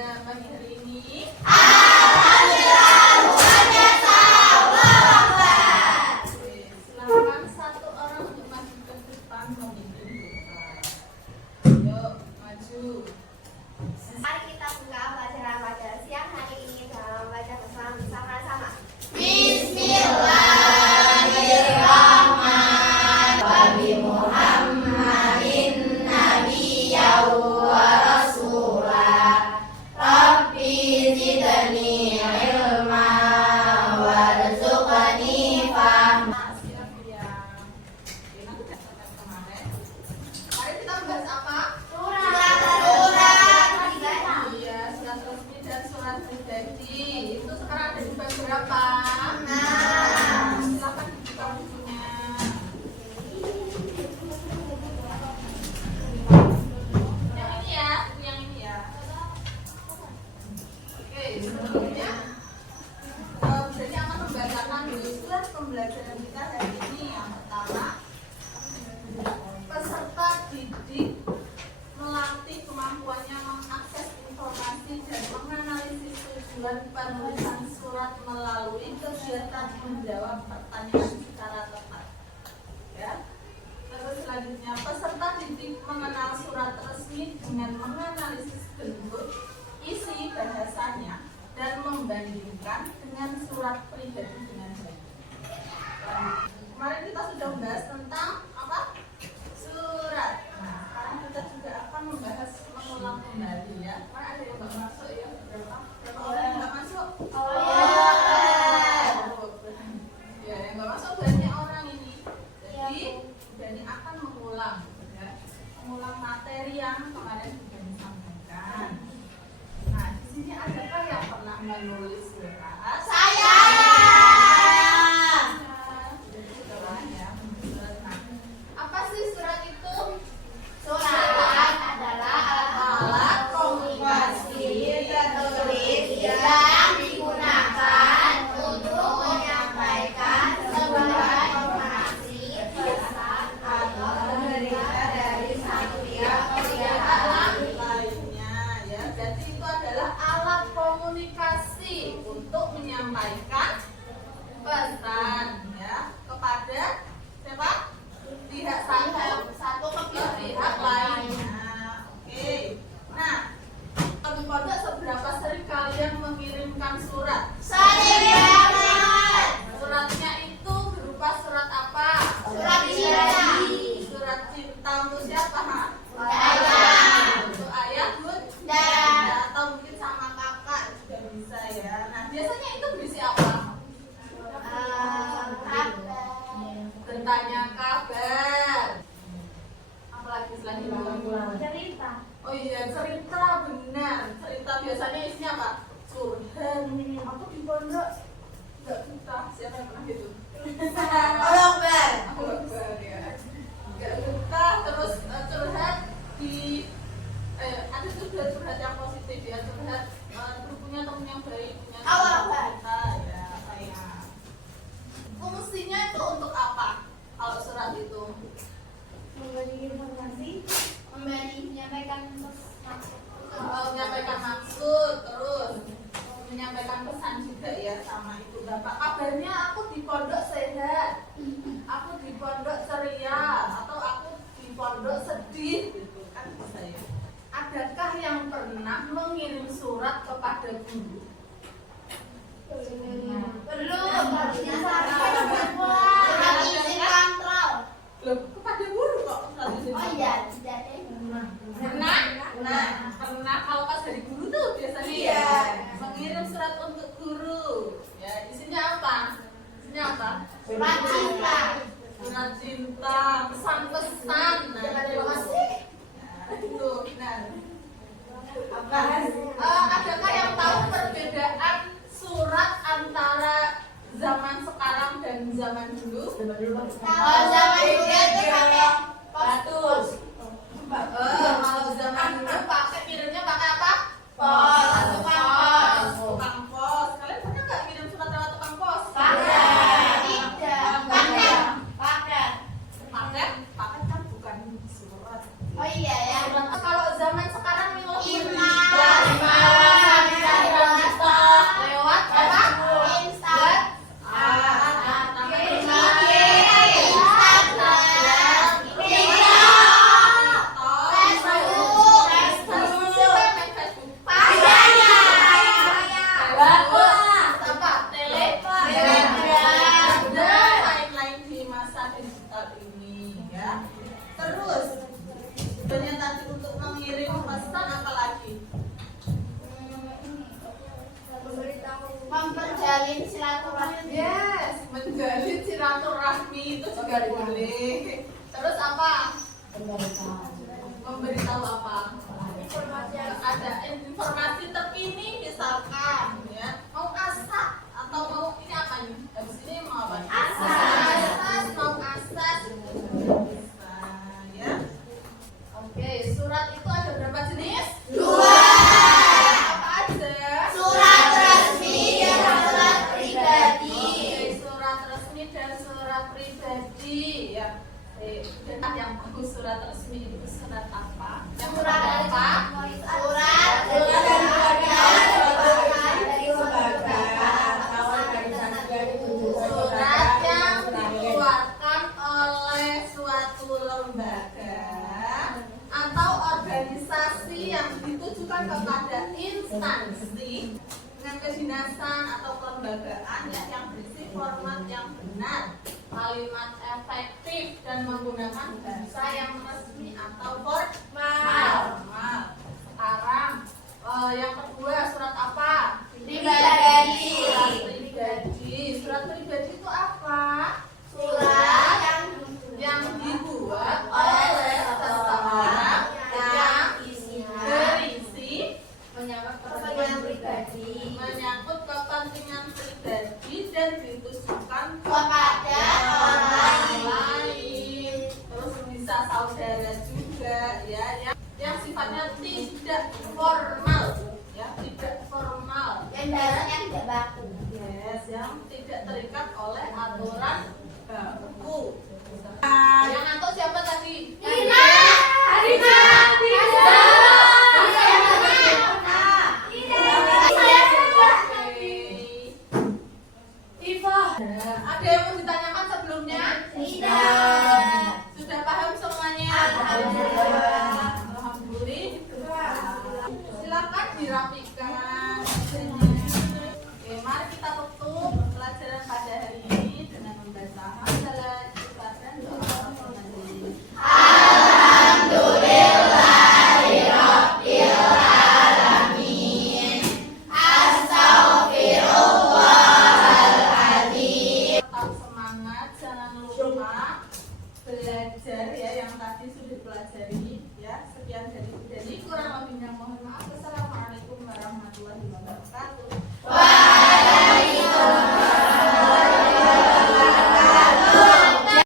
Anda pagi hari ini? Alhamdulillah, luar biasa. Allahu Akbar. Silakan satu orang untuk maju ke depan memimpin kita. Yuk, maju. Mari kita buka pelajaran pada siang hari ini dalam baca bersama-sama. Bismillahirrahmanirrahim. Muhammadin nabiyyan wa rasulah. Rabbi zidni ilma warzuqni fahma. Siap ya. Oke, nanti kita kemarin. Mari kita bahas apa? Iya, surat resmi dan surat pribadi. Itu sekarang ada di bab berapa? Silakan dibuka bukunya. Yang ini ya, yang ini ya. Oke, sebelumnya jadi akan membacakan dulu surat pembelajaran kita hari ini. Yang pertama, peserta didik melatih kemampuannya mengakses informasi dan menganalisis tujuan penulisan surat melalui kegiatan menjawab pertanyaan secara tepat. Ya. Terus selanjutnya, peserta didik mengenal surat resmi dengan menganalisis bentuk, isi bahasanya, dan membandingkan dengan surat pribadi dengan baik. Kemarin kita sudah membahas tentang apa? Surat. Nah, sekarang kita juga akan membahas mengulang kembali ya. Mana ada yang nggak masuk ya? Berapa orang yang nggak masuk? Ya, yang nggak masuk banyak orang ini. Jadi akan mengulang, ya. Mengulang materi yang kemarin sudah disampaikan. Nah, di sini adakah yang pernah menulis surat? Saya. Apa sih surat itu? Surat adalah alat komunikasi tertulis yang digunakan untuk menyampaikan sebuah informasi, pesan, atau berita dari satu pihak ke pihak Lainnya ya. Jadi itu adalah alat komunikasi untuk menyampaikan pesan ya kepada siapa? Pihak satu ke pihak lainnya. Oke. Nah, di pondok seberapa sering kalian mengirimkan surat? Sering banget. Suratnya itu berupa surat apa? Surat cinta. Surat cinta untuk siapa? Ha? Ayah. Untuk ayah, bunda, Dan atau mungkin sama kakak juga bisa ya. Nah, biasanya itu berisi apa? Bertanya kabar. Apalagi selanjutnya? cerita. Oh iya, cerita, benar. Cerita biasanya isinya apa? Curhat. Aku di pondok nggak cerita. Siapa yang pernah gitu? Olokber. Aku Akbar, ya. Nggak cerita, terus curhat di ada juga curhat yang positif ya, curhat punya temen yang baik, punya temen Allah yang Akbar. cerita ya, kayak fungsinya itu untuk apa? Kalau surat itu Memberi informasi, menyampaikan menyampaikan maksud, terus menyampaikan pesan juga ya, sama itu Bapak. Kabarnya aku di pondok sehat, aku di pondok ceria, atau aku di pondok sedih, gitu kan bisa ya. Adakah yang pernah mengirim surat kepada guru? belum harusnya surat izin kontrol. Loh, kepada guru kok surat izin? Oh iya, tidak deh. Pernah kalau pas dari guru tuh biasanya Iya. ya mengirim surat untuk guru. Ya, isinya apa? Isinya apa? Surat cinta. Surat cinta, pesan-pesan. Nah, Terima kasih. itu benar. Apa? Adakah yang tahu perbedaan surat antara zaman sekarang dan zaman dulu? Kalau zaman dulu itu pakai Batus. Kalau zaman dulu pakai kirimnya pakai apa? Pos. Tukang pos. Kalian pernah nggak kirim surat lewat tukang pos? Tidak. Paket. Paket kan bukan surat. Oh iya ya. Kalau zaman sekarang Email. itu juga boleh. Terus apa? Memberitahu apa? Ada informasi terkini misalkan ya mau asap atau mau ini apa nih? Habis ini mau apa? Asas, mau asas bisa ya. Oke, surat itu ada berapa jenis? 2. Apa aja? Surat resmi dan surat pribadi. Oke, surat resmi dan surat pribadi ya. Yang bagus surat resmi itu surat apa? Yang Surat apa? Surat dari keluarga, dari lembaga, Surat yang dikeluarkan oleh suatu lembaga atau organisasi yang ditujukan kepada instansi dengan kedinasan atau kelembagaan ya, yang berisi format yang benar, kalimat efektif dan menggunakan bahasa yang resmi atau formal. Sekarang yang kedua surat apa? Pribadi. Surat pribadi. Surat pribadi itu apa? Surat Yang dibuat oleh seseorang yang isinya berisi kepentingan pribadi menyangkut kepentingan pribadi dan ditujukan kepada orang lain. Terus bisa saudara juga ya, yang sifatnya tidak formal ya, tidak formal. yang dasarnya tidak baku. Yes, yang tidak terikat oleh aturan baku. Yang ngantuk siapa tadi? Rina, Rina, Ada yang mau ditanyakan sebelumnya? Tidak. Sudah paham semuanya? Alhamdulillah. Alhamdulillah. Silakan dirapikan.